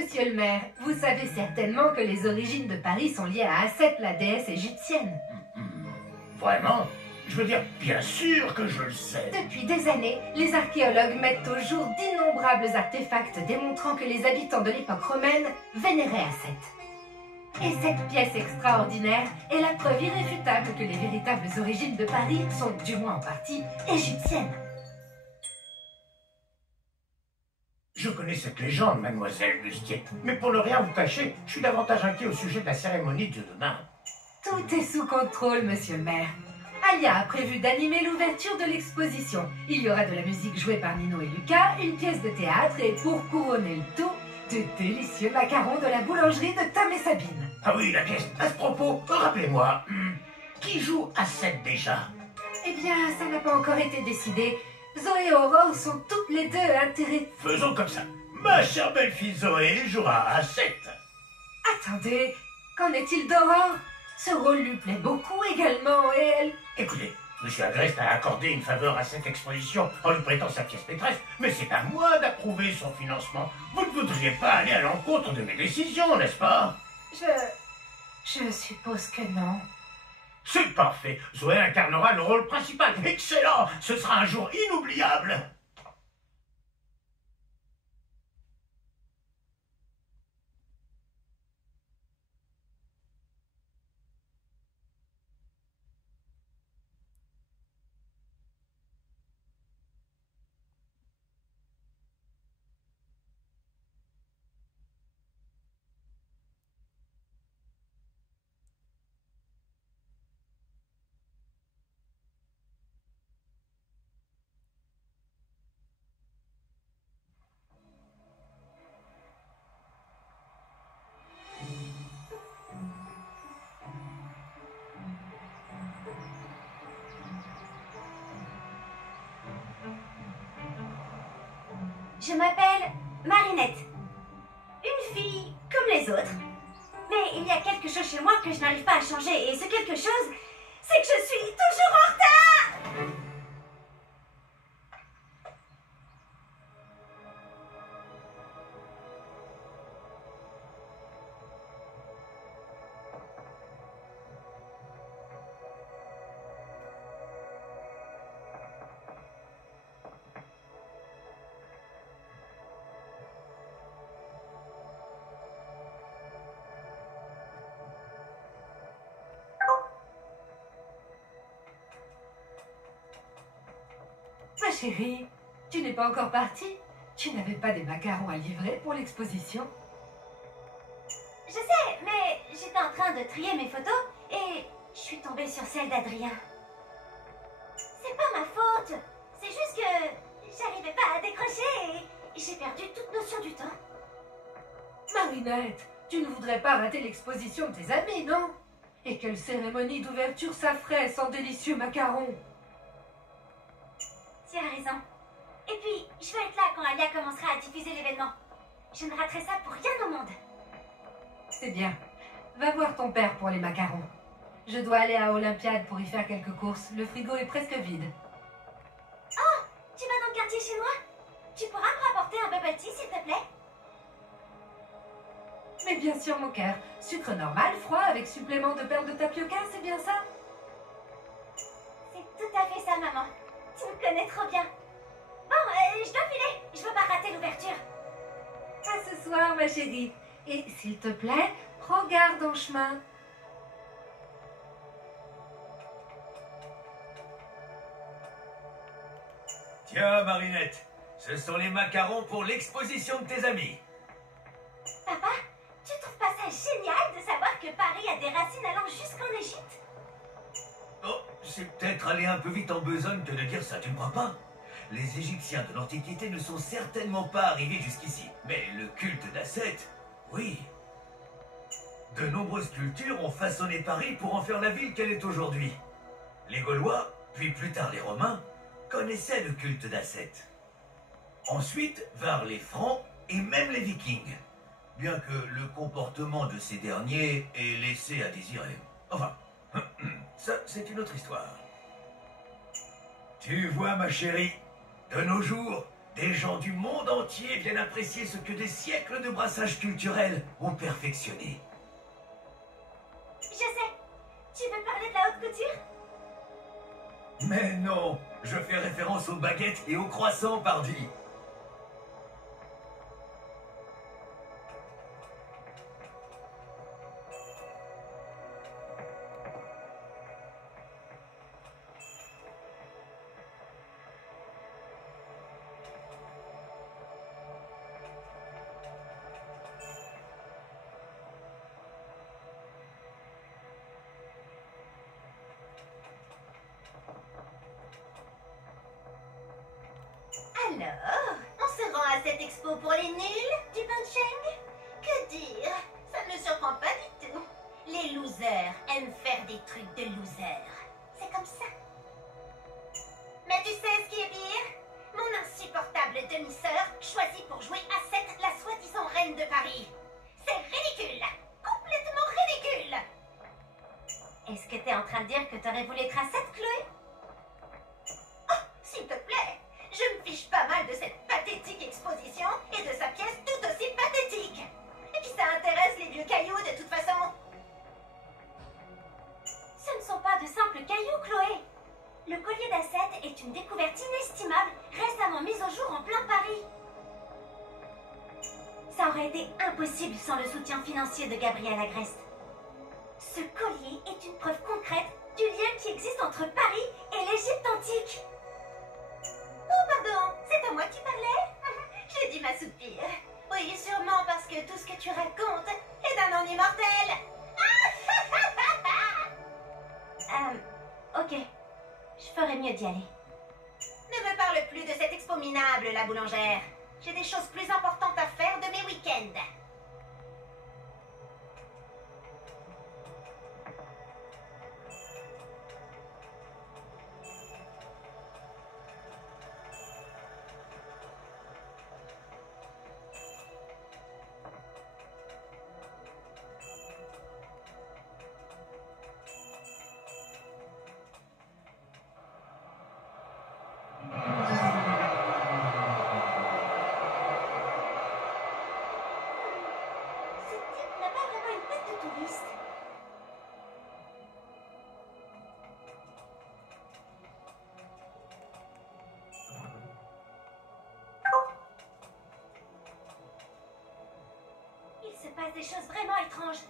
Monsieur le maire, vous savez certainement que les origines de Paris sont liées à Aset, la déesse égyptienne. Vraiment? Je veux dire, bien sûr que je le sais. Depuis des années, les archéologues mettent au jour d'innombrables artefacts démontrant que les habitants de l'époque romaine vénéraient Aset. Et cette pièce extraordinaire est la preuve irréfutable que les véritables origines de Paris sont, du moins en partie, égyptiennes. Je connais cette légende, mademoiselle Bustier, mais pour ne rien vous cacher, je suis davantage inquiet au sujet de la cérémonie de demain. Tout est sous contrôle, monsieur le maire. Alia a prévu d'animer l'ouverture de l'exposition. Il y aura de la musique jouée par Nino et Lucas, une pièce de théâtre et pour couronner le tout, de délicieux macarons de la boulangerie de Tom et Sabine. Ah oui, la pièce. À ce propos, rappelez-moi, qui joue à 7 déjà? Eh bien, ça n'a pas encore été décidé. Zoé et Aurore sont toutes les deux intéressées. Faisons comme ça. Ma chère belle-fille Zoé jouera à 7. Attendez, qu'en est-il d'Aurore? Ce rôle lui plaît beaucoup également et elle... Écoutez, Monsieur Agreste a accordé une faveur à cette exposition en lui prêtant sa pièce maîtresse, mais c'est à moi d'approuver son financement. Vous ne voudriez pas aller à l'encontre de mes décisions, n'est-ce pas? Je suppose que non. C'est parfait. Zoé incarnera le rôle principal. Excellent. Ce sera un jour inoubliable. Je m'appelle Marinette. Une fille comme les autres. Mais il y a quelque chose chez moi que je n'arrive pas à changer. Et ce quelque chose, c'est que je suis toujours en retard. Ma chérie, tu n'es pas encore partie? Tu n'avais pas des macarons à livrer pour l'exposition? Je sais, mais j'étais en train de trier mes photos et je suis tombée sur celle d'Adrien. C'est pas ma faute. C'est juste que j'arrivais pas à décrocher et j'ai perdu toute notion du temps. Marinette, tu ne voudrais pas rater l'exposition de tes amis, non? Et quelle cérémonie d'ouverture ça ferait sans délicieux macarons? Tu as raison. Et puis, je vais être là quand Alia commencera à diffuser l'événement. Je ne raterai ça pour rien au monde. C'est bien. Va voir ton père pour les macarons. Je dois aller à Olympiade pour y faire quelques courses. Le frigo est presque vide. Oh, tu vas dans le quartier chez moi? Tu pourras me rapporter un bubble tea, s'il te plaît? Mais bien sûr, mon cœur. Sucre normal, froid, avec supplément de perles de tapioca, c'est bien ça? C'est tout à fait ça, maman. Tu me connais trop bien. Bon, je dois filer. Je veux pas rater l'ouverture. À ce soir, ma chérie. Et s'il te plaît, prends garde en chemin. Tiens, Marinette, ce sont les macarons pour l'exposition de tes amis. Papa, tu trouves pas ça génial de savoir que Paris a des racines allant jusqu'en Égypte? Oh, c'est peut-être aller un peu vite en besogne que de dire ça, tu ne crois pas? Les Égyptiens de l'Antiquité ne sont certainement pas arrivés jusqu'ici. Mais le culte d'Aset, oui. De nombreuses cultures ont façonné Paris pour en faire la ville qu'elle est aujourd'hui. Les Gaulois, puis plus tard les Romains, connaissaient le culte d'Aset. Ensuite vinrent les Francs et même les Vikings. Bien que le comportement de ces derniers ait laissé à désirer. Enfin, ça c'est une autre histoire. Tu vois ma chérie, de nos jours, Des gens du monde entier viennent apprécier ce que des siècles de brassage culturel ont perfectionné. Je sais. Tu veux parler de la haute couture? Mais non, je fais référence aux baguettes et aux croissants, pardi. Alors, on se rend à cette expo pour les nuls du Bancheng? Que dire? Ça ne me surprend pas du tout. Les losers aiment faire des trucs de losers. C'est comme ça. Mais tu sais ce qui est pire? Mon insupportable demi-sœur choisie pour jouer à 7 la soi-disant reine de Paris. C'est ridicule! Complètement ridicule! Est-ce que t'es en train de dire que t'aurais voulu être à 7, Chloé? Oh, s'il te plaît! Je me fiche pas mal de cette pathétique exposition et de sa pièce tout aussi pathétique. Et puis ça intéresse les vieux cailloux de toute façon. Ce ne sont pas de simples cailloux, Chloé. Le collier d'A7 est une découverte inestimable, récemment mise au jour en plein Paris. Ça aurait été impossible sans le soutien financier de Gabriel Agreste. Ce collier est une preuve concrète du lien qui existe entre Paris et l'Égypte antique. Oh pardon, c'est à moi que tu parlais? J'ai dit m'assoupir. Oui, sûrement parce que tout ce que tu racontes est d'un ennui mortel. Ok. Je ferais mieux d'y aller. Ne me parle plus de cette expo minable, la boulangère. J'ai des choses plus importantes à faire de mes week-ends. Ce type n'a pas vraiment une tête de touriste. Il se passe des choses vraiment étranges.